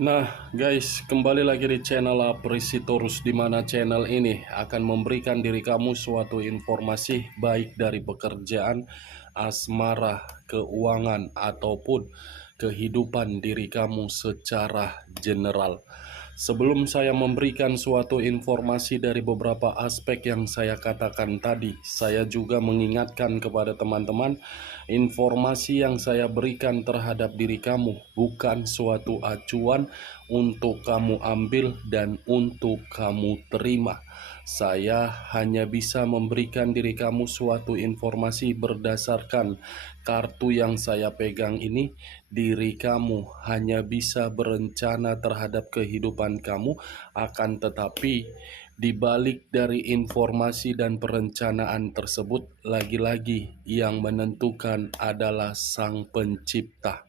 Nah guys, kembali lagi di channel Apresitorus, di mana channel ini akan memberikan diri kamu suatu informasi baik dari pekerjaan, asmara, keuangan, ataupun kehidupan diri kamu secara general. Sebelum saya memberikan suatu informasi dari beberapa aspek yang saya katakan tadi, saya juga mengingatkan kepada teman-teman, informasi yang saya berikan terhadap diri kamu bukan suatu acuan untuk kamu ambil dan untuk kamu terima. Saya hanya bisa memberikan diri kamu suatu informasi berdasarkan kartu yang saya pegang ini. Diri kamu hanya bisa berencana terhadap kehidupan kamu, akan tetapi di balik dari informasi dan perencanaan tersebut, lagi-lagi yang menentukan adalah Sang Pencipta.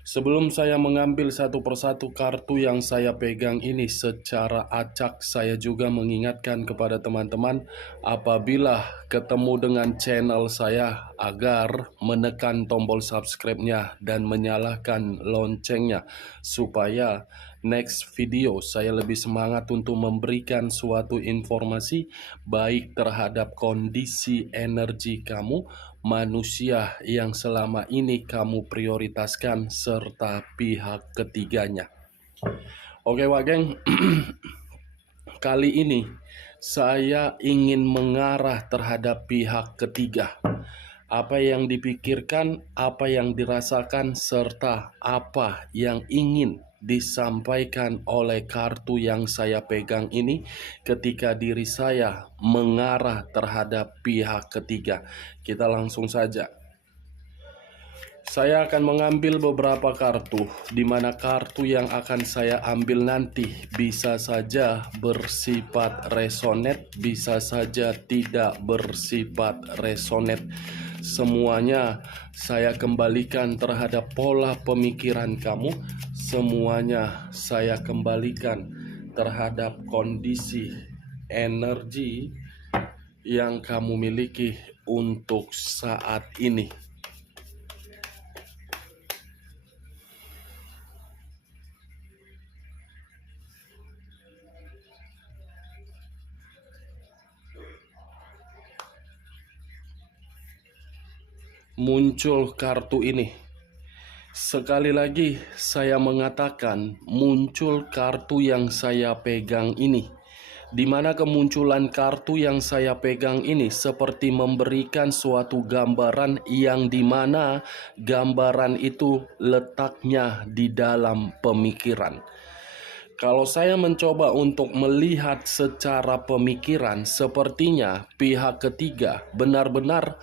Sebelum saya mengambil satu persatu kartu yang saya pegang ini secara acak, saya juga mengingatkan kepada teman-teman apabila ketemu dengan channel saya agar menekan tombol subscribe-nya dan menyalakan loncengnya supaya next video saya lebih semangat untuk memberikan suatu informasi baik terhadap kondisi energi kamu, manusia yang selama ini kamu prioritaskan, serta pihak ketiganya. Oke Wak Geng, kali ini saya ingin mengarah terhadap pihak ketiga. Apa yang dipikirkan, apa yang dirasakan, serta apa yang ingin disampaikan oleh kartu yang saya pegang ini ketika diri saya mengarah terhadap pihak ketiga. Kita langsung saja. Saya akan mengambil beberapa kartu, di mana kartu yang akan saya ambil nanti bisa saja bersifat resonate, bisa saja tidak bersifat resonate. Semuanya saya kembalikan terhadap pola pemikiran kamu, semuanya saya kembalikan terhadap kondisi energi yang kamu miliki untuk saat ini. Muncul kartu ini. Sekali lagi saya mengatakan muncul kartu yang saya pegang ini, di mana kemunculan kartu yang saya pegang ini seperti memberikan suatu gambaran yang dimana gambaran itu letaknya di dalam pemikiran. Kalau saya mencoba untuk melihat secara pemikiran, sepertinya pihak ketiga benar-benar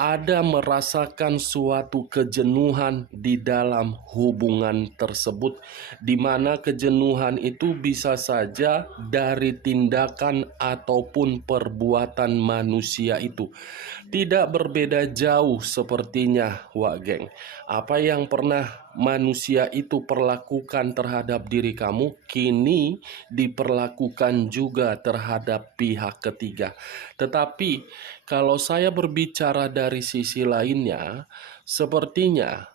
ada merasakan suatu kejenuhan di dalam hubungan tersebut, di mana kejenuhan itu bisa saja dari tindakan ataupun perbuatan manusia itu. Tidak berbeda jauh sepertinya, Wak Geng. Apa yang pernah manusia itu perlakukan terhadap diri kamu, kini diperlakukan juga terhadap pihak ketiga. Tetapi kalau saya berbicara dari sisi lainnya, sepertinya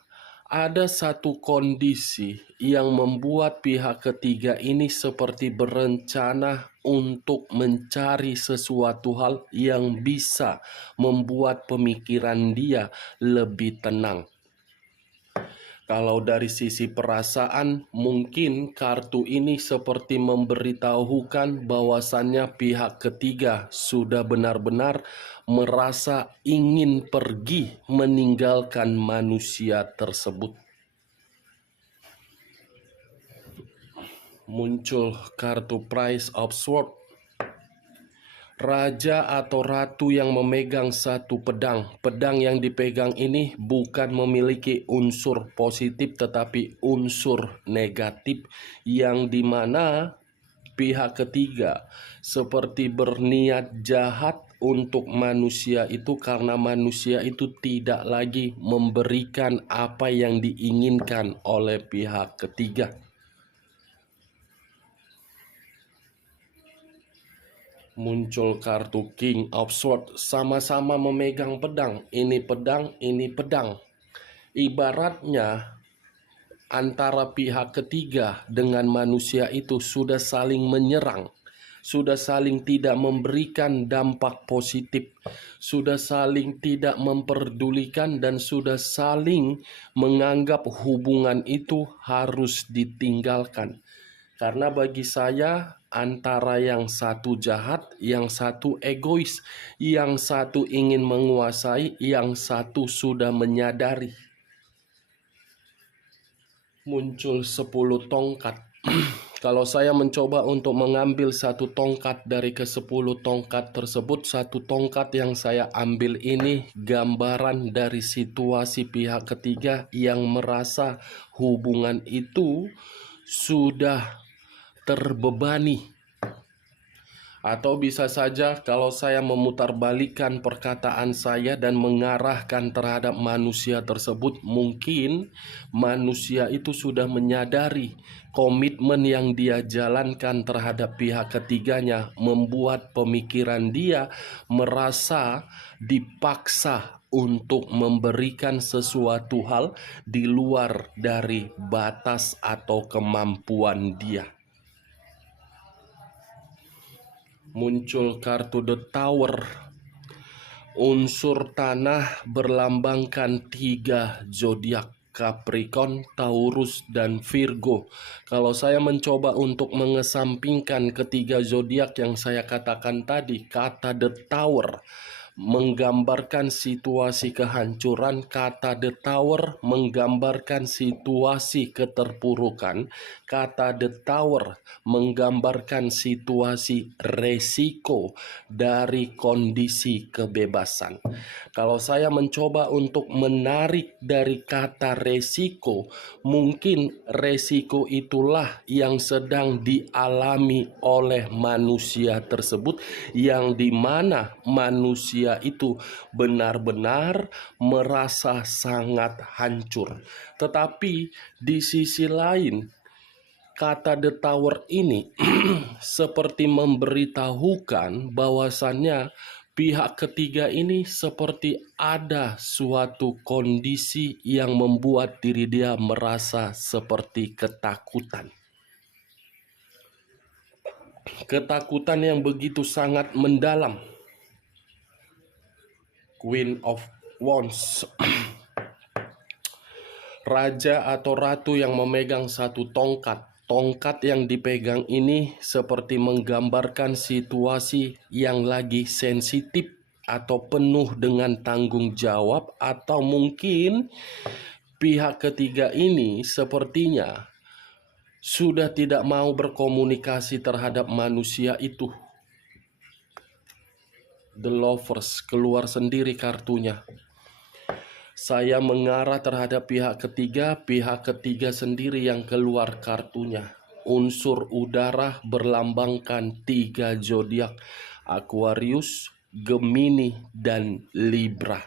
ada satu kondisi yang membuat pihak ketiga ini seperti berencana untuk mencari sesuatu hal yang bisa membuat pemikiran dia lebih tenang. Kalau dari sisi perasaan, mungkin kartu ini seperti memberitahukan bahwasannya pihak ketiga sudah benar-benar merasa ingin pergi meninggalkan manusia tersebut. Muncul kartu Price of Swords. Raja atau ratu yang memegang satu pedang. Pedang yang dipegang ini bukan memiliki unsur positif tetapi unsur negatif, yang dimana pihak ketiga seperti berniat jahat untuk manusia itu karena manusia itu tidak lagi memberikan apa yang diinginkan oleh pihak ketiga. Muncul kartu King of Swords, sama-sama memegang pedang. Ini pedang, ini pedang. Ibaratnya antara pihak ketiga dengan manusia itu sudah saling menyerang, sudah saling tidak memberikan dampak positif, sudah saling tidak memperdulikan, dan sudah saling menganggap hubungan itu harus ditinggalkan. Karena bagi saya, antara yang satu jahat, yang satu egois, yang satu ingin menguasai, yang satu sudah menyadari. Muncul 10 tongkat. Kalau saya mencoba untuk mengambil satu tongkat dari ke-10 tongkat tersebut, satu tongkat yang saya ambil ini gambaran dari situasi pihak ketiga yang merasa hubungan itu sudah terbebani. Atau bisa saja kalau saya memutarbalikkan perkataan saya dan mengarahkan terhadap manusia tersebut, mungkin manusia itu sudah menyadari komitmen yang dia jalankan terhadap pihak ketiganya membuat pemikiran dia merasa dipaksa untuk memberikan sesuatu hal di luar dari batas atau kemampuan dia. Muncul kartu The Tower. Unsur tanah berlambangkan 3 zodiak: Capricorn, Taurus, dan Virgo. Kalau saya mencoba untuk mengesampingkan ketiga zodiak yang saya katakan tadi, kata The Tower menggambarkan situasi kehancuran, kata The Tower menggambarkan situasi keterpurukan, kata The Tower menggambarkan situasi resiko dari kondisi kebebasan. Kalau saya mencoba untuk menarik dari kata resiko, mungkin resiko itulah yang sedang dialami oleh manusia tersebut, yang dimana manusia itu benar-benar merasa sangat hancur. Tetapi di sisi lain, kata The Tower ini seperti memberitahukan bahwasannya pihak ketiga ini seperti ada suatu kondisi yang membuat diri dia merasa seperti ketakutan. Ketakutan yang begitu sangat mendalam. Queen of Wands. Raja atau ratu yang memegang satu tongkat. Tongkat yang dipegang ini seperti menggambarkan situasi yang lagi sensitif atau penuh dengan tanggung jawab, atau mungkin pihak ketiga ini sepertinya sudah tidak mau berkomunikasi terhadap manusia itu. The Lovers keluar sendiri kartunya. Saya mengarah terhadap pihak ketiga sendiri yang keluar kartunya. Unsur udara berlambangkan 3 zodiak: Aquarius, Gemini, dan Libra.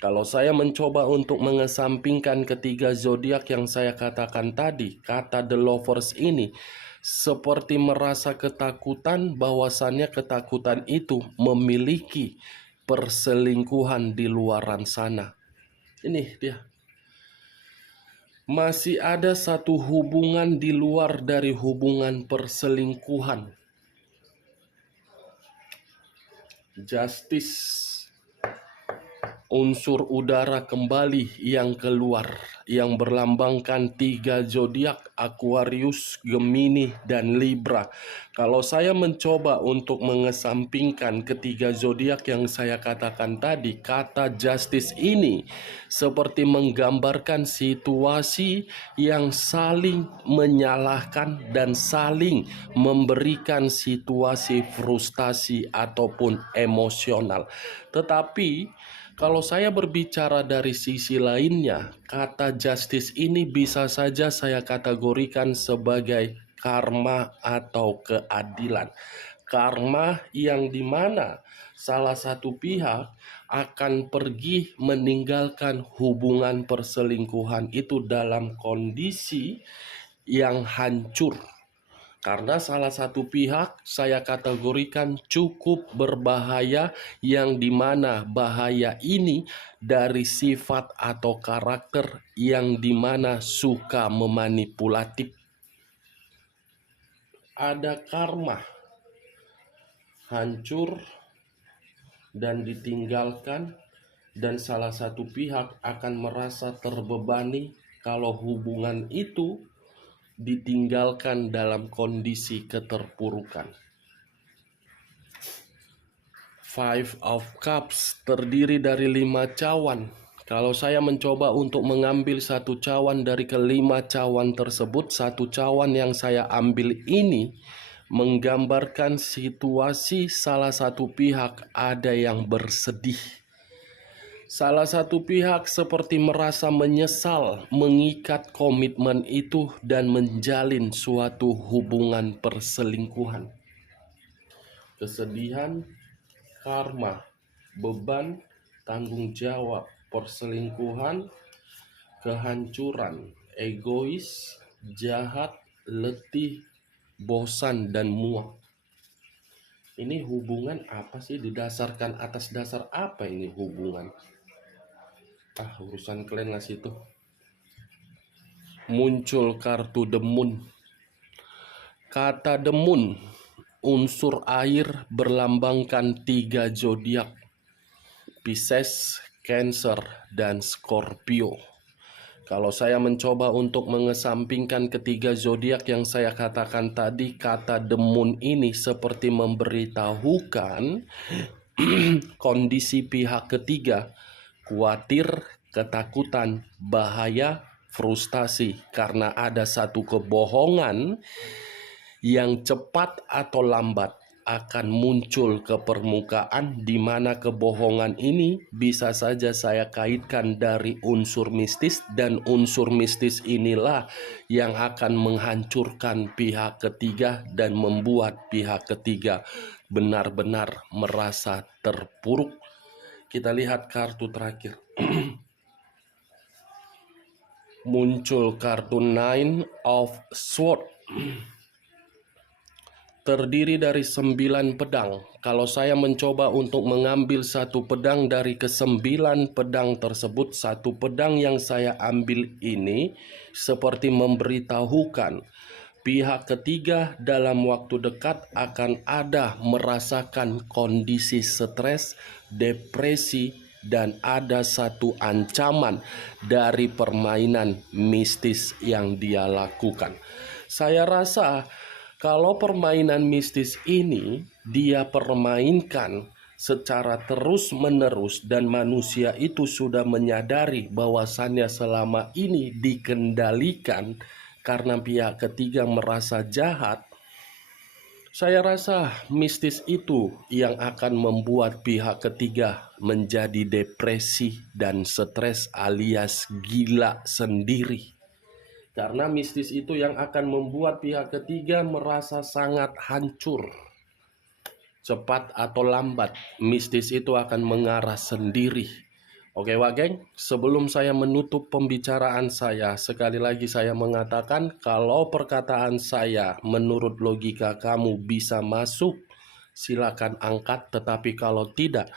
Kalau saya mencoba untuk mengesampingkan ketiga zodiak yang saya katakan tadi, kata The Lovers ini seperti merasa ketakutan, bahwasannya ketakutan itu memiliki perselingkuhan di luaran sana. Ini dia. Masih ada satu hubungan di luar dari hubungan perselingkuhan. Justice. Unsur udara kembali yang keluar, yang berlambangkan 3 zodiak: Aquarius, Gemini, dan Libra. Kalau saya mencoba untuk mengesampingkan ketiga zodiak yang saya katakan tadi, kata Justice ini seperti menggambarkan situasi yang saling menyalahkan dan saling memberikan situasi frustasi ataupun emosional. Tetapi kalau saya berbicara dari sisi lainnya, kata justice ini bisa saja saya kategorikan sebagai karma atau keadilan. Karma yang dimana salah satu pihak akan pergi meninggalkan hubungan perselingkuhan itu dalam kondisi yang hancur, Karena salah satu pihak saya kategorikan cukup berbahaya, yang dimana bahaya ini dari sifat atau karakter yang dimana suka memanipulatif. Ada karma, hancur dan ditinggalkan, dan salah satu pihak akan merasa terbebani kalau hubungan itu ditinggalkan dalam kondisi keterpurukan. Five of Cups terdiri dari 5 cawan. Kalau saya mencoba untuk mengambil satu cawan dari kelima cawan tersebut, satu cawan yang saya ambil ini menggambarkan situasi salah satu pihak ada yang bersedih. Salah satu pihak seperti merasa menyesal mengikat komitmen itu dan menjalin suatu hubungan perselingkuhan. Kesedihan, karma, beban, tanggung jawab, perselingkuhan, kehancuran, egois, jahat, letih, bosan, dan muak. Ini hubungan apa sih? Didasarkan atas dasar apa ini hubungan? Urusan kalian ngasih tuh. Muncul kartu The Moon. Kata The Moon, unsur air, berlambangkan 3 zodiak: Pisces, Cancer, dan Scorpio. Kalau saya mencoba untuk mengesampingkan ketiga zodiak yang saya katakan tadi, kata The Moon ini seperti memberitahukan kondisi pihak ketiga, khawatir, ketakutan, bahaya, frustasi karena ada satu kebohongan yang cepat atau lambat akan muncul ke permukaan, di mana kebohongan ini bisa saja saya kaitkan dari unsur mistis, dan unsur mistis inilah yang akan menghancurkan pihak ketiga dan membuat pihak ketiga benar-benar merasa terpuruk. Kita lihat kartu terakhir. Muncul kartu Nine of Swords. Terdiri dari 9 pedang. Kalau saya mencoba untuk mengambil satu pedang dari ke-9 pedang tersebut, satu pedang yang saya ambil ini seperti memberitahukan pihak ketiga dalam waktu dekat akan ada merasakan kondisi stres, depresi, dan ada satu ancaman dari permainan mistis yang dia lakukan. Saya rasa kalau permainan mistis ini dia permainkan secara terus-menerus dan manusia itu sudah menyadari bahwasannya selama ini dikendalikan karena pihak ketiga merasa jahat, saya rasa mistis itu yang akan membuat pihak ketiga menjadi depresi dan stres alias gila sendiri. Karena mistis itu yang akan membuat pihak ketiga merasa sangat hancur. Cepat atau lambat, mistis itu akan mengarah sendiri. Oke Wak Geng, sebelum saya menutup pembicaraan saya, sekali lagi saya mengatakan kalau perkataan saya menurut logika kamu bisa masuk, silakan angkat. Tetapi kalau tidak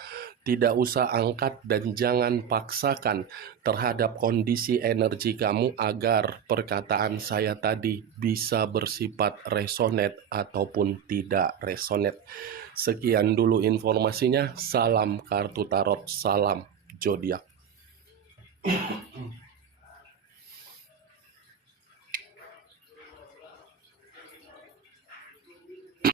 usah angkat dan jangan paksakan terhadap kondisi energi kamu agar perkataan saya tadi bisa bersifat resonate ataupun tidak resonate. Sekian dulu informasinya. Salam kartu tarot, salam zodiak.